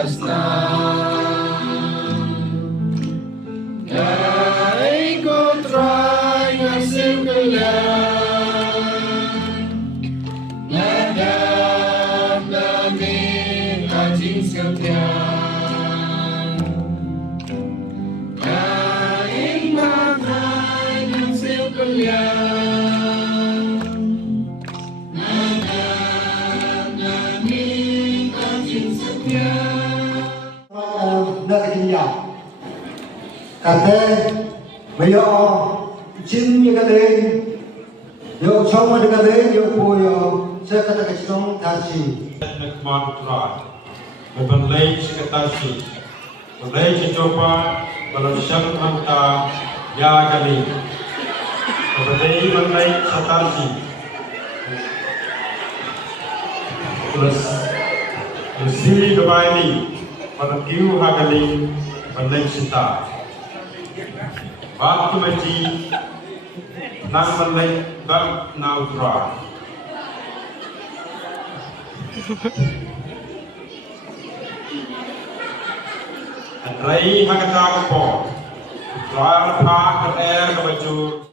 kasna Ngai ko try ngasih kalian Nadam namin ajing sekalian Ngai makay ngasih kalian Nadam namin ajing sekalian Nơi cái gì cả thế bây giờ chín như cái đấy yo xong rồi cái đấy yo bồi sẽ kata cái xong thasi Nekman Putra Bebanlay Sekretasi Bebanlay Coba Balasyam Anta Ya Gali Bebanlay Satasi Terus Siri Gabaili Panakiu Hagali Bebanlay Sita Batu Maji Nang Bebanlay Bang Nautra Rai Hakata Kapo Rara Pak Air Kabaju